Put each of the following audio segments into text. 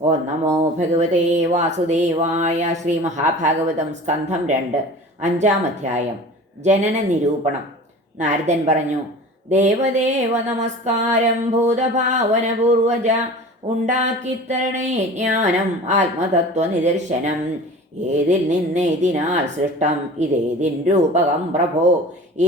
ഓ നമോ ഭഗവതേ വാസുദേവായ ശ്രീ മഹാഭാഗവതം സ്കന്ധം രണ്ട് അഞ്ചാം അധ്യായം ജനന നിരൂപണം. നാരദൻ പറഞ്ഞു ദേവദേവ നമസ്കാരം ഭൂതഭാവന പൂർവജ ഉണ്ടാക്കിത്തരണേ ജ്ഞാനം ആത്മതത്വ നിദർശനം ഏതിൽ നിന്നേതിനാൽ സൃഷ്ടം ഇതേതിൻ രൂപകം പ്രഭോ.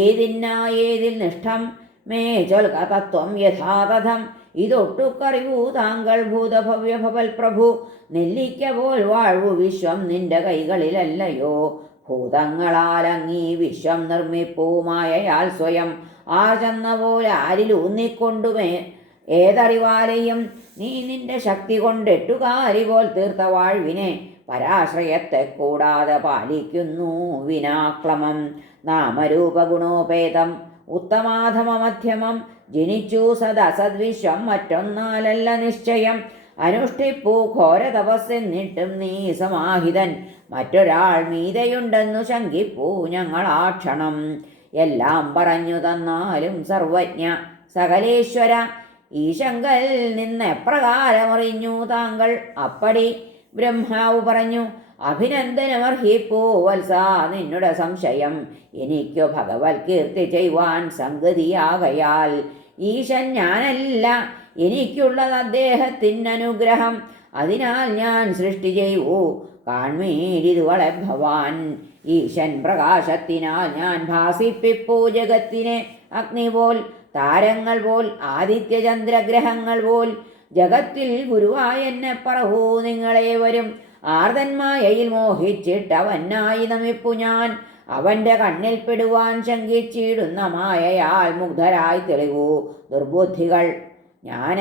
ഏതിന്നാ ഏതിൽ നിഷ്ഠം മേ ചൊൽക തത്വം യഥാതഥം. ഇതൊട്ടുക്കറിവൂ താങ്കൾ ഭൂതഭവ്യ ഭവൽ പ്രഭു. നെല്ലിക്ക പോൽ വാഴു വിശ്വം നിന്റെ കൈകളിലല്ലയോ. ഭൂതങ്ങളാലങ്ങീ വിശ്വം നിർമ്മിപ്പൂമായയാൽ സ്വയം. ആ ചെന്ന പോലെ ആരിലൂന്നിക്കൊണ്ടുമേ ഏതറിവാലെയും? നീ നിന്റെ ശക്തി കൊണ്ടെട്ടുകാരി പോൽ തീർത്ത വാഴ്വിനെ പരാശ്രയത്തെ കൂടാതെ പാലിക്കുന്നു വിനാക്ലമം. നാമരൂപഗുണോപേതം. ഉത്തമാധമമധ്യമം ജനിച്ചു സദസദ്വിശ്വം മറ്റൊന്നാലല്ല നിശ്ചയം. അനുഷ്ഠിപ്പൂ ഘോര തപസ്സെന്നിട്ടും നീ സമാഹിതൻ. മറ്റൊരാൾ മീതയുണ്ടെന്നു ശങ്കിപ്പൂ ഞങ്ങളാ ക്ഷണം എല്ലാം പറഞ്ഞു തന്നാലും സർവജ്ഞ സകലേശ്വര. ഈ ശങ്കൽ നിന്നെപ്രകാരമറിഞ്ഞു താങ്കൾ. അപ്പടി ബ്രഹ്മാവ് പറഞ്ഞു അഭിനന്ദനമർഹിപ്പൂ വത്സ നിന്നുടെ സംശയം. എനിക്കു ഭഗവത് കീർത്തി ചെയ്യുവാൻ സംഗതിയാകയാൽ ഈശൻ ഞാനല്ല. എനിക്കുള്ളത് അദ്ദേഹത്തിൻ അനുഗ്രഹം അതിനാൽ ഞാൻ സൃഷ്ടി ചെയ്യൂ. കാൺമേരിതുവളെ ഭവാൻ. ഈശൻ പ്രകാശത്തിനാൽ ഞാൻ ഭാസിപ്പിപ്പൂ ജഗത്തിനെ. അഗ്നി പോൽ താരങ്ങൾ പോൽ ആദിത്യചന്ദ്രഗ്രഹങ്ങൾ പോൽ. ജഗത്തിൽ ഗുരുവായെന്നെ പറഹൂ നിങ്ങളെ വരും ആർദന്മായയിൽ മോഹിച്ചിട്ടവനായി നമിപ്പു ഞാൻ. അവന്റെ കണ്ണിൽ പെടുവാൻ ശങ്കിച്ചിടുന്ന മായയാൽ മുഗ്ധരായി തെളിവൂ ദുർബുദ്ധികൾ. ഞാൻ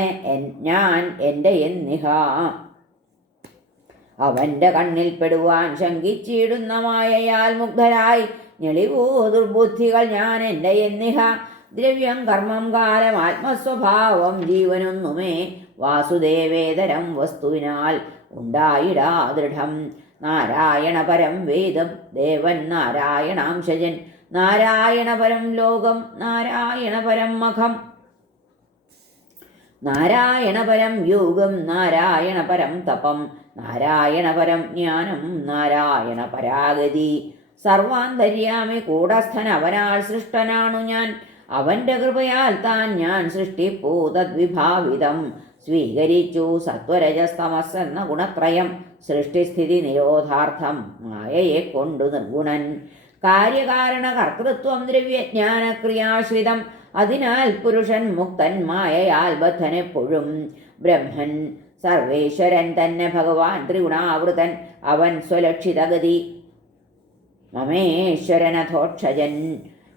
ഞാൻ എന്റെ എന്നിഹ. അവന്റെ കണ്ണിൽ പെടുവാൻ ശങ്കിച്ചിടുന്ന മായയാൽ മുഗ്ധരായി ഞെളിവൂ ദുർബുദ്ധികൾ ഞാൻ എന്റെ എന്നിഹ. ദ്രവ്യം കർമ്മം കാലം ആത്മസ്വഭാവം ജീവനൊന്നുമേ. വാസുദേവേതരം വസ്തുവിനാൽ ഉണ്ടായിടാ ദൃഢം. നാരായണപരം വേദം. ദേവൻ നാരായണാംശജൻ. നാരായണപരം ലോകം. നാരായണപരം മഖം. നാരായണപരം യോഗം. നാരായണപരം തപം. നാരായണപരം ജ്ഞാനം. നാരായണ പരാഗതി സർവാന്തര്യാമി കൂടസ്ഥൻ അവനാൽ സൃഷ്ടനാണു ഞാൻ. അവന്റെ കൃപയാൽ താൻ ഞാൻ സൃഷ്ടിപ്പൂ തദ്വിഭാവിതം. സ്വീകരിച്ചു സത്വരജസ്തമസ് എന്ന ഗുണത്രയം സൃഷ്ടിസ്ഥിതി നിരോധാർത്ഥം മായയെ കൊണ്ടു നിർഗുണൻ. കാര്യകാരണ കർത്തൃത്വം ദ്രവ്യജ്ഞാനക്രിയാശ്രിതം അതിനാൽ പുരുഷൻ മുക്തൻ മായയാൽ ബദ്ധനെപ്പോഴും. ബ്രഹ്മൻ സർവേശ്വരൻ തന്നെ ഭഗവാൻ ത്രിഗുണാവൃതൻ അവൻ സ്വലക്ഷിതഗതി. മമേശ്വരനധോക്ഷജൻ.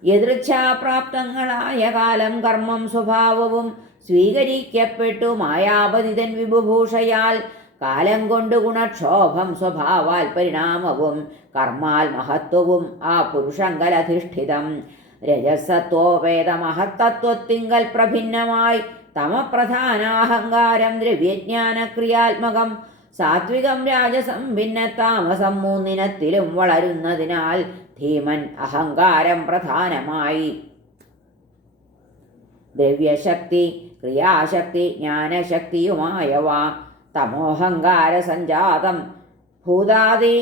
യദൃച്ഛാപ്രാപ്തങ്ങളായ കാലം കർമ്മം സ്വഭാവവും സ്വീകരിക്കപ്പെട്ടു. മായാപതിതൻ വിഭുഭൂഷയാൽ കാലം കൊണ്ട് ഗുണക്ഷോഭം സ്വഭാവാൽ പരിണാമവും കർമാൽ മഹത്വവും ആ പുരുഷങ്കലധിഷ്ഠിതം. രജസത്വോപേത മഹത്തത്വത്തിങ്കൽ പ്രഭിന്നമായി തമപ്രധാനാഹങ്കാരം ദ്രവ്യജ്ഞാനക്രിയാത്മകം സാത്വികം രാജസം ഭിന്ന താമസം മൂന്നിനത്തിലും വളരുന്നതിനാൽ ധീമൻ അഹങ്കാരം പ്രധാനമായി. ദ്രവ്യശക്തി ക്രിയാശക്തി ജ്ഞാനശക്തിയുമായവ തമോഹങ്കാര സഞ്ജാതം ഭൂതാദി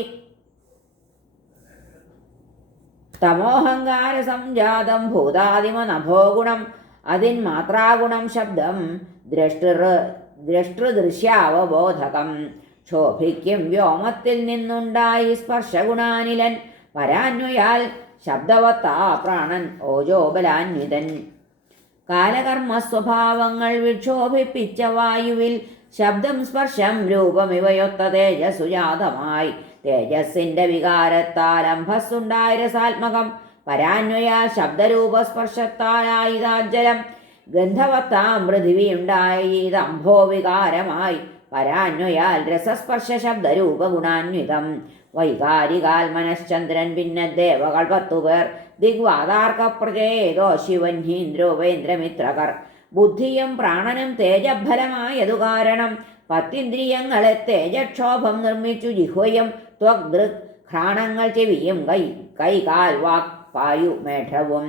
തമോഹങ്കാര സംജാതം ഭൂതാദിമനഭോ ഗുണം അതിൻ മാത്രാഗുണം ശബ്ദം ദ്രഷ്ടൃ ദ്രഷ്ടൃദൃശ്യാവബോധകം. ക്ഷോഭിക്കും വ്യോമത്തിൽ നിന്നുണ്ടായി സ്പർശഗുണാനിലൻ പരാന്വയാൽ ശബ്ദവത്താ പ്രാണൻ ഓജോബലാന്വിതൻ കാലകർമ്മ സ്വഭാവങ്ങൾ വിക്ഷോഭിപ്പിച്ച വായുവിൽ ശബ്ദം സ്പർശം രൂപം ഇവയൊത്ത തേജസുജാതമായി വികാരത്താൽ അംഭസ്സുണ്ടായ രസാത്മകം പരാന്വയാൽ ശബ്ദരൂപസ്പർശത്താലായിതാ ജലം ഗന്ധവത്താം പൃഥിവിയുണ്ടായിതംഭോവികാരമായി പരാന്വയാൽ രസസ്പർശ ശബ്ദരൂപ ഗുണാന്വിതം വൈകാരികാൽ മനശ്ചന്ദ്രൻ പിന്നെ ദേവകൾ പത്തുപേർ ദിഗ്വാതാർക്ക പ്രചേതോ ശിവൻ ഹീന്ദ്രോപേന്ദ്രമിത്രകർ ബുദ്ധിയും പ്രാണനും തേജഫലമായതു കാരണം പത്തിന്ദ്രിയങ്ങളെ തേജക്ഷോഭം നിർമ്മിച്ചു ജിഹ്വയും ത്വഗ്ദൃക് ഘ്രാണങ്ങൾ ചെവിയും കൈ കൈകാൽ വാക് പായു മേഘവും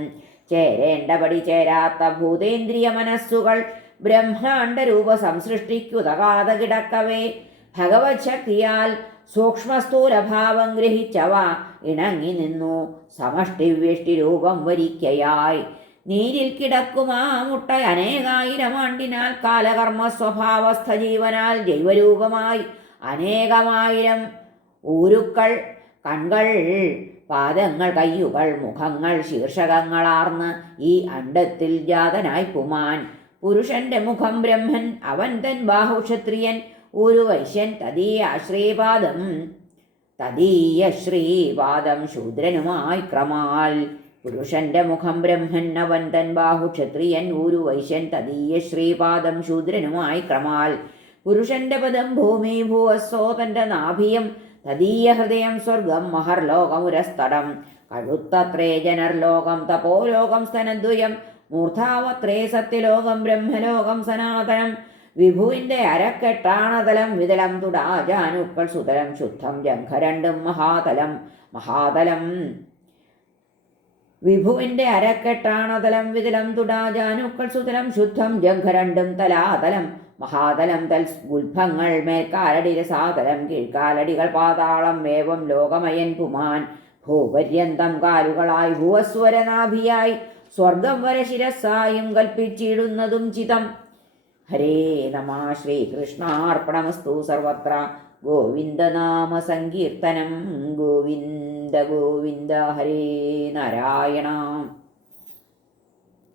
ചേരേണ്ടപടി ചേരാത്ത ഭൂതേന്ദ്രിയ മനസ്സുകൾ ബ്രഹ്മാണ്ട രൂപ സംസൃഷ്ടിക്കുതകാതെ കിടക്കവേ ഭഗവത് ശക്തിയാൽ സൂക്ഷ്മസ്ഥൂലഭാവം ഗ്രഹിച്ചവ ഇണങ്ങി നിന്നു സമഷ്ടിവ്യഷ്ടി രൂപം വരിക്കയായി. നീരിൽ കിടക്കുമാ മുട്ട അനേകായിരം ആണ്ടിനാൽ കാലകർമ്മ സ്വഭാവസ്ഥ ജീവനാൽ ജൈവരൂപമായി അനേകമായിരം ഊരുക്കൾ കൺകൾ പാദങ്ങൾ കയ്യുകൾ മുഖങ്ങൾ ശീർഷകങ്ങളാർന്ന് ഈ അണ്ടത്തിൽ ജാതനായി പുമാൻ പുരുഷന്റെ മുഖം ബ്രഹ്മൻ അവൻ തൻ ബാഹുക്ഷത്രിയൻ ഒരു വൈശ്യൻ തദീയ ശ്രീപാദം. തദീയ ശ്രീപാദം ശൂദ്രനുമായി ക്രമാൽ. പുരുഷന്റെ മുഖം ബ്രഹ്മൻ അവൻ തൻ ബാഹുക്ഷത്രിയൻ ഒരു വൈശ്യൻ തദീയ ശ്രീപാദം ശൂദ്രനുമായി ക്രമാൽ. പുരുഷന്റെ പദം ഭൂമി ഭൂവസ്സോ തന്റെ നാഭിയം തദീയ ഹൃദയം സ്വർഗം മഹർലോകമുരസ്തടം. കഴുത്തത്രേ ജനർലോകം തപോലോകം സ്തനദ്വയം മൂർധാവത്രേ സത്യലോകം ബ്രഹ്മലോകം സനാതനം. വിഭുവിന്റെ അരക്കെട്ടാണതലം വിതലം തുടാജാനുക്കൾ സുതലം ശുദ്ധം ജംഘരണ്ടും മഹാതലം മഹാതലം. വിഭുവിന്റെ അരക്കെട്ടാണതലം വിതലം തുടാജാനുക്കൾ സുതലം ശുദ്ധം ജംഘരണ്ടും തലാതലം. മഹാതലം തൽ ഗുൽഭങ്ങൾ മേൽക്കാലടി രസാതലം കീഴ്ക്കാലടികൾ പാതാളം വേവം ലോകമയൻ പുമാൻ. ഭൂപര്യന്തം കാലുകളായി ഭൂവസ്വരനാഭിയായി സ്വർഗം വരെ ശിരസായും കൽപ്പിച്ചിടുന്നതും ചിതം. ഹരേ നമ ശ്രീകൃഷ്ണാർപ്പണമസ്തു സർവത്ര. ഗോവിന്ദനാമ സങ്കീർത്തനം. ഗോവിന്ദ ഗോവിന്ദ ഹരേ നാരായണ.